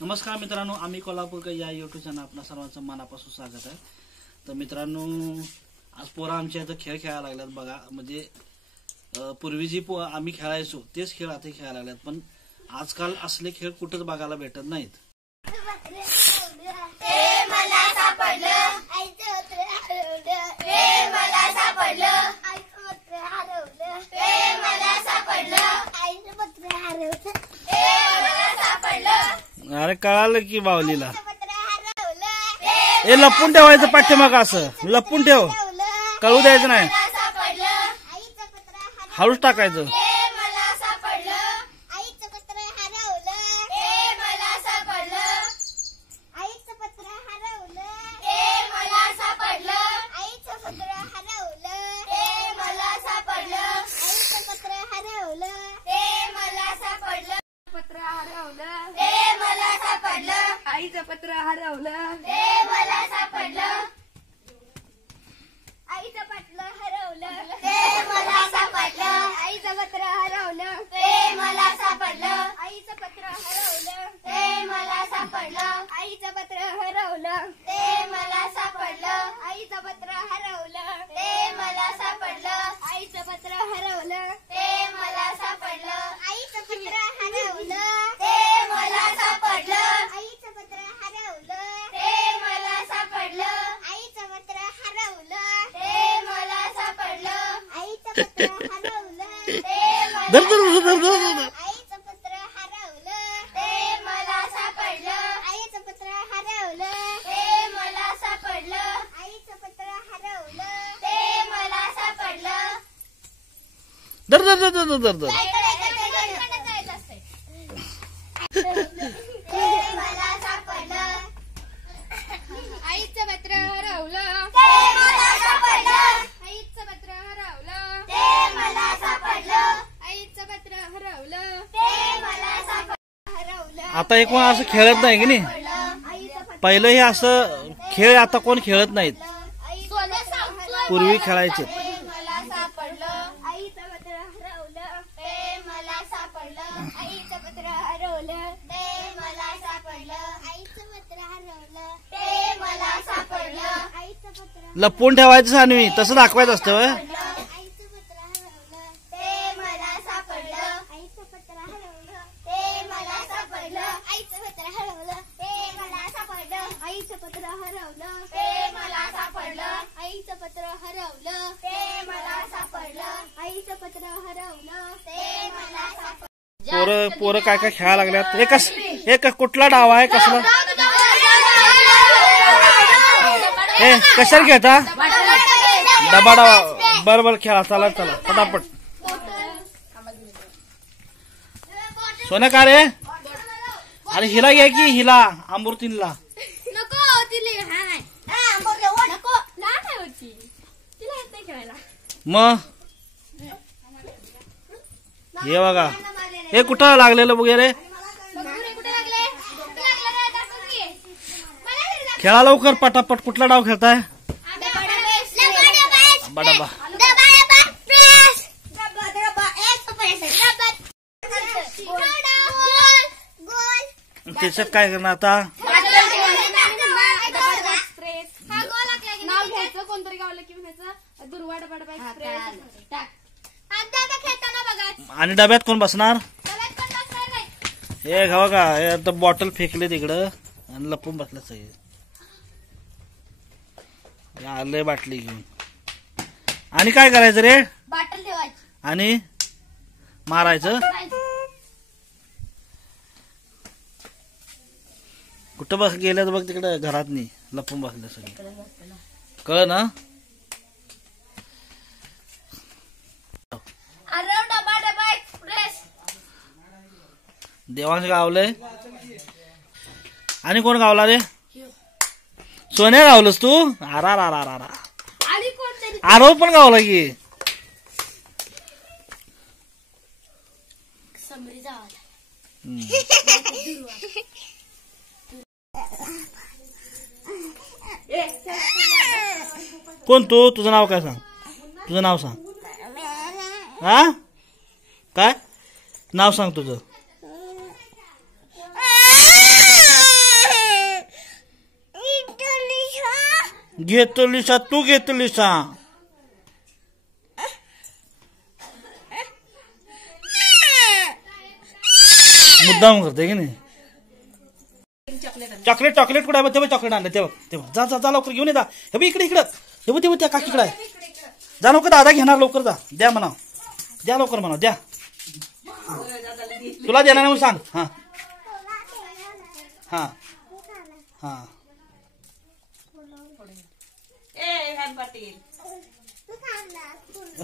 नमस्कार मित्रांनो, आम्ही कोल्हापूरकर या यूट्यूब चॅनल आपल्या सर्वांचं मनापासून स्वागत आहे। तर मित्रांनो, आज पोरं आमच्या इथं खेळ खेळायला लागल्यात बघा। म्हणजे पूर्वी जी आम्ही खेळायचो तेच खेळ आता खेळायला लागल्यात, पण आजकाल असले खेळ कुठंच बघायला भेटत नाहीत। अरे कळालं की बावलीला हे लपून ठेवायचं, पाठीमाग असं लपून ठेव, कळू द्यायचं नाही, हळूच टाकायचं। आईचं पत्र हरवलं, ते मला सापडलं। आईचं पत्र हरवलं, ते मला सापडलं। आईचं पत्र हरवलं, ते मला सापडलं। आईचं पत्र हरवलं, ते मला सापडलं। आईचं पत्र हरवलं, ते मला सापडलं। आईचं पत्र हरवलं, ते मला सापडलं। आईचं पत्र हरवलं, ते मला सापडलं। आईचं पत्र हरवलं, ते मला सापडलं। आईचं पत्र हरवलं, ते मला सापडलं। आईचं पत्र हरवलं, ते मला सापडलं। आईचं पत्र हरवलं, ते आईचं पत्र हरवलं, ते मला सापडलं। आईचं पत्र हरवलं, ते मला सापडलं। आईचं पत्र हरवलं, ते मला सापडलं। दर दर दर दर दर दर आईचं पत्र हरवलं, ते मला सापडलं। आईचं पत्र हरवलं, ते मला सापडलं। आईचं पत्र हरवलं, ते मला सापडलं। आता एक कोण असं खेळत नाही की नाही, पहिलं हे असं खेळ आता कोण खेळत नाहीत, पूर्वी खेळायचे। मला सापडलं, आईचं पत्र हरवलं, ते मला सापडलं। आईचं पत्र हरवलं, ते मला सापडलं। आईचं पत्र हरवलं, ते मला सापडलं। आईचं पत्र लपून ठेवायचं सानवी, तसं दाखवायचं असतं व्हय? आईचं पत्र हरवलं, ते मला सापडलं। आईचं पत्र हरवलं, ते मला सापडलं। आईचं पत्र हरवलं, ते मला सापडलं। आईचं पत्र हरवलं, ते मला सापडलं। आईचं पत्र हरवलं, ते मला सापडलं। आईचं पत्र हरवलं, ते मला सापडलं। पोरं पोरं काय काय खेळायला लागल्यात। एक कुठला डाव आहे, कसला हे कशाला खेळता? डबा डाव, बरोबर खेळा, चला चला पटापट। सोन्या का रे? अरे हिला घ्या की, हिला अमृतीला नको, तिला हाय नको, लहान आहे होती, तिला येत नाही खेळायला। मग हे बघा, हे कुठं लागलेलं बघ रे, खेळा लवकर पटापट। कुठला डाव खेळताय? बडाबा। त्याच्यात काय करणार आता? नाव घ्यायचं, कोणतरी गावलं की म्हणायचं दुर्वा डबा डबा एक्सप्रेस। आणि डब्यात कोण बसणार? हे घावा का, हे आता बॉटल फेकले तिकडं आणि लपून बसलं सगळे, आले बाटली घेऊन। आणि काय करायचं रे? बाटल ठेवायची आणि मारायचं। कुठं बस गेलं बघ, तिकडे घरात नाही, लपून बसले सगळे, कळ ना? डबा डबा एक्सप्रेस। देवांश गावलंय। आणि कोण गावला रे? सोन्या गावलंस तू? आरा रा रा रा, आणि कोणतरी आरव पण गावला की। समरी जावाला कोण तू? तुझं नाव काय सांग, तुझं नाव सांग। हा काय नाव सांग तुझं? घेतलीसा तू घेतलीसा. मुद्दाम करते की नाही. चॉकलेट चॉकलेट कुठे आहे? तेव्हा चॉकलेट आणलं तेव्हा जा जा जा लवकर घेऊन ये. हे बघ इकडे इकडं. हे बघ त्या काकीकडे आहे. जा लवकर, दादा घेणार लवकर जा. द्या म्हणा, द्या लवकर म्हणा, द्या. तुला देणार नाही सांग. हा हा हा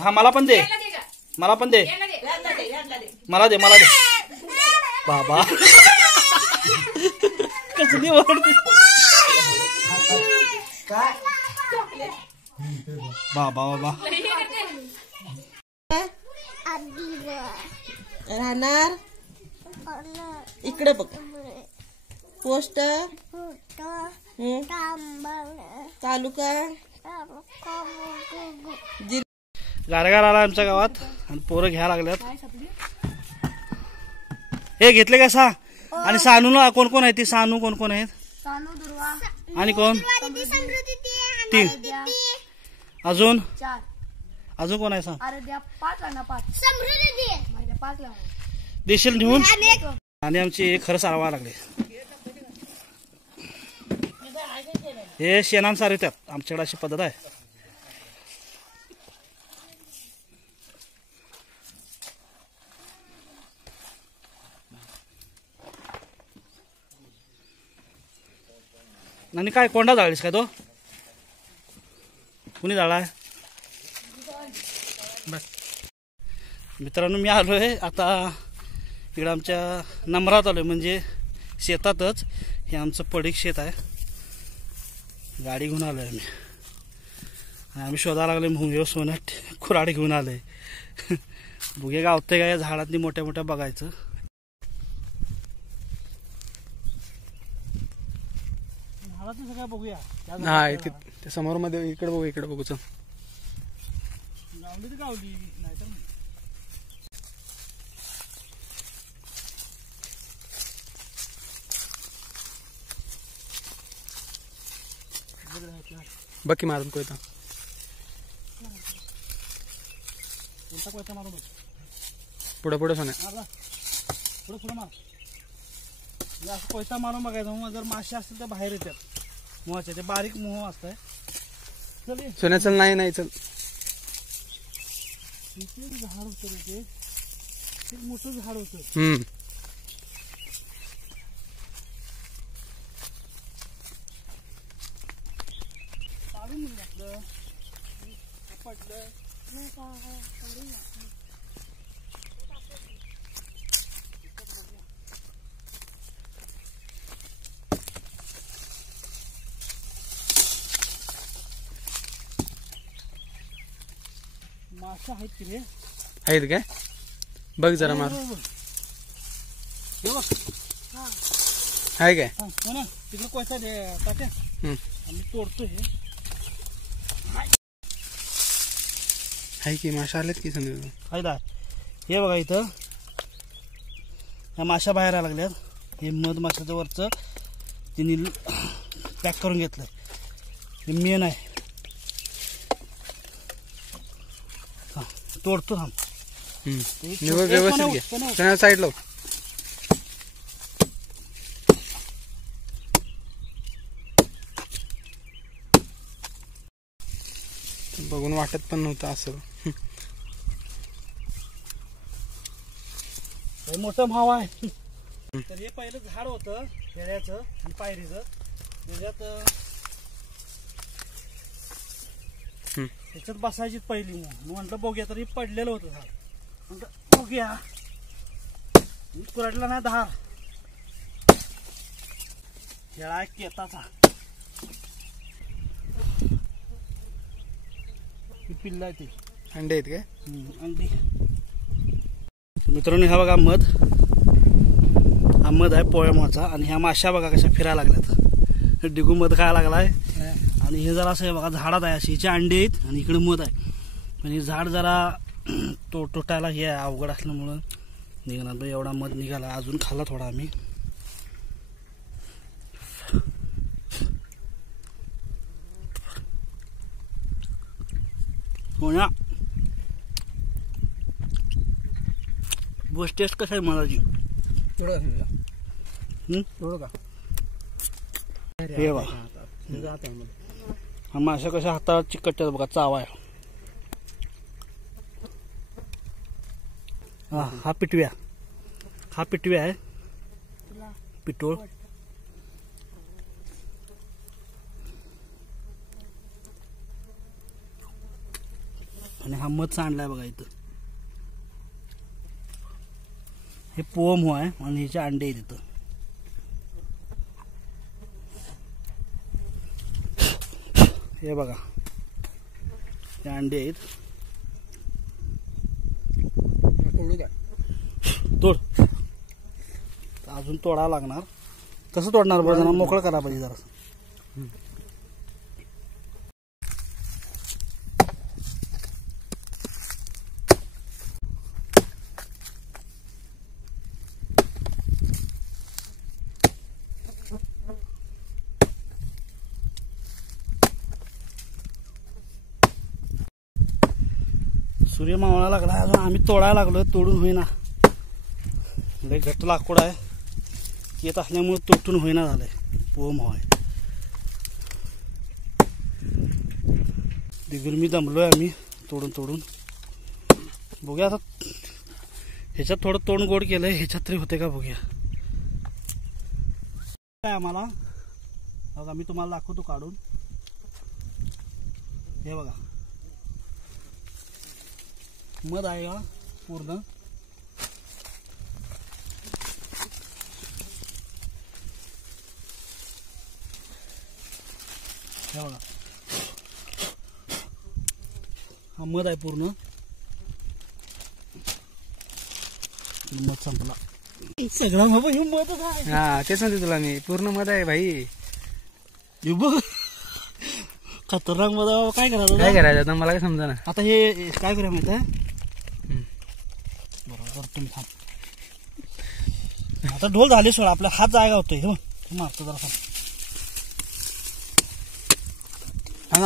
हा मला पण दे, मला पण दे, मला दे, मला दे. बाबा कसली ओरडते. बाबा बाबा राहणार इकडे बघ. पोस्ट तालुका गारगार आला आमच्या गावात आणि पोरं घ्यायला लागल्यात. हे घेतले का सा? आणि सानू कोण कोण आहे? ती सानू कोण कोण आहेत? आणि कोण? तीन. अजून अजून कोण आहे सांग? देशील घेऊन. आणि आमची खरं सारवा लागले. हे शेणान सारवतात. आमच्याकडे अशी पद्धत आहे. आणि काय कोंडा जाळलीस काय तो? कुणी जाळाय? मित्रांनो मी आलोय आता इकडं आमच्या नंबरात आलोय, म्हणजे शेतातच. हे आमचं पडीक शेत आहे. गाडी घेऊन आलोय आम्ही. आम्ही शोधायला लागले मुंगे सोन्यात खुराड घेऊन आलोय. बुगे गावते का या झाडातनी मोठ्या मोठ्या बघायचं. झाडातली सगळ्या बघूया. नाही ते समोर मध्ये इकडे बघू, इकडे बघू. चल गावली तर गावली नाही तर बाकी मारून कोयता. कोणता कोयता मारू? पुढे पुढे सोन्या. पुढे पुढे मार. असं कोयता मारून बघायचं. मग जर मासे असतील तर बाहेर येतात. मोहाचे ते बारीक मोह असतंय. चल सोन्या चल. नाही नाही चल. इथे झाड होतं रे, ते मोठं झाड होतं. काढून घातलं पडलं. मासा आहेत की रे? आहेत काय? बघ जरा मार. आहे काय? तिकडे कोयता दे तात्या. आम्ही तोडतो. आहे की माशा आलेत की समजा. फायदा हे बघा इथं ह्या माशा बाहेर आल्या लागल्यात. हे मध माशाचं वरचं तिने पॅक करून घेतलंय. हे मेन आहे. तोडतो थांब. व्यवस्थित घे. साईड लाव. बघून वाटत पण नव्हतं असं. मोठं भाव आहे. तर हे पहिलं झाड होतं केळ्याचं आणि पायरीचं. त्याच्यात त्याच्यात बसायची पहिली म्हटलं बघूया. तर हे पडलेलं होतं झाड. म्हटलं बघूया. कुरडला नाही धार. केळा आहे केताचा. पिल्ला आहे ते. अंडे आहेत काय? अंडी. मित्रांनो हा बघा मध. हा मध आहे पोळ्यामाचा. आणि ह्या माशा बघा कशा फिरायला लागल्यात. डिगू मध खायला लागलाय. आणि हे जरा असं बघा झाडात आहे. अशी हिचे अंडे आहेत आणि इकडे मध आहे. पण हे झाड जरा तुटायला हे अवघड असल्यामुळं निघणार. एवढा मध निघाला. अजून खाल्ला थोडा आम्ही. सोन्या बस टेस्ट कसा आहे मलाची हे बा हा माशा कशा हाताला चिकटतात बघा चावा आहे हा पिटव्या आहे पिटोळ आणि हा मध सांडलाय बघा इथं हे पोम आहे आणि ह्याचे अंडे आहेत इथं हे बघा हे अंडे आहेत तोड अजून तोडा लागणार कसं तोडणार बघ जरा मोकळं करा पाहिजे जरा सूर्य मावळा लागला अजून आम्ही तोडायला लागलो तोडून होईना लय घट्ट लाकूड आहे येत असल्यामुळे तुटून होईना झालंय पोम आहे दिगुर मी दमलोय आम्ही तोडून बघूया आता ह्याच्यात थोडं तोंड गोड केलंय ह्याच्यात तरी होते का बघूया काय आम्हाला बघा मी तुम्हाला दाखवतो काढून हे बघा मध आहे का पूर्ण हे बघा हा मध आहे पूर्ण मध संपला सगळा बाबा हे मधच आहे हा तेच म्हणते तुला मी पूर्ण मध आहे भाई हे बघ खतरनाक मध आहे बाबा काय करायचं काय करायचं आता मला काय समजा ना आता हे काय करूया माहित आहे बरोबर तुम्ही थांब आता ढोल झाले सोडा आपल्या हात जागा होतोय हे मारतो जरा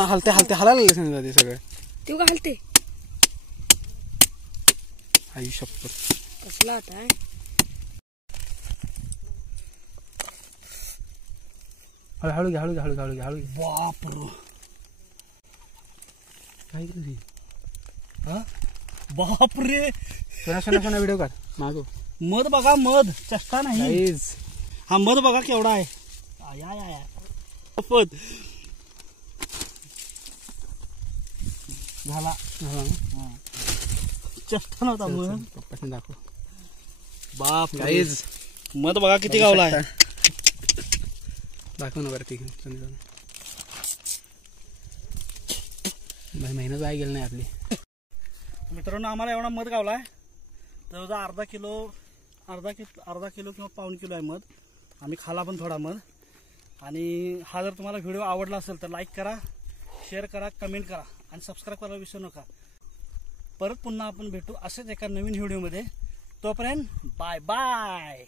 हलते हलायला लागले समजा ते सगळं तू का हलते आई शपथ कसला आता आहे हळू घ्या बाप काय केली बाप रे सोना व्हिडिओ काढ मागो मध बघा मध चष्टा नाही गाईज हा मध बघा केवढा आहे आया पद झाला चष्टा नव्हता मध पप्पाने दाखव बाप रे. गाईज मध बघा किती गावला आहे दाखव ना वरती महिना जाय गेलं नाही आपली मित्रांनो आम्हाला एवढा मध गावलाय तर अर्धा किलो किंवा पाऊण किलो आहे मध आम्ही खाला पण थोडा मध आणि हा जर तुम्हाला व्हिडिओ आवडला असेल तर लाईक करा शेअर करा कमेंट करा आणि सबस्क्राईब करायला विसरू नका परत पुन्हा आपण भेटू असेच एका नवीन व्हिडिओमध्ये तोपर्यंत बाय बाय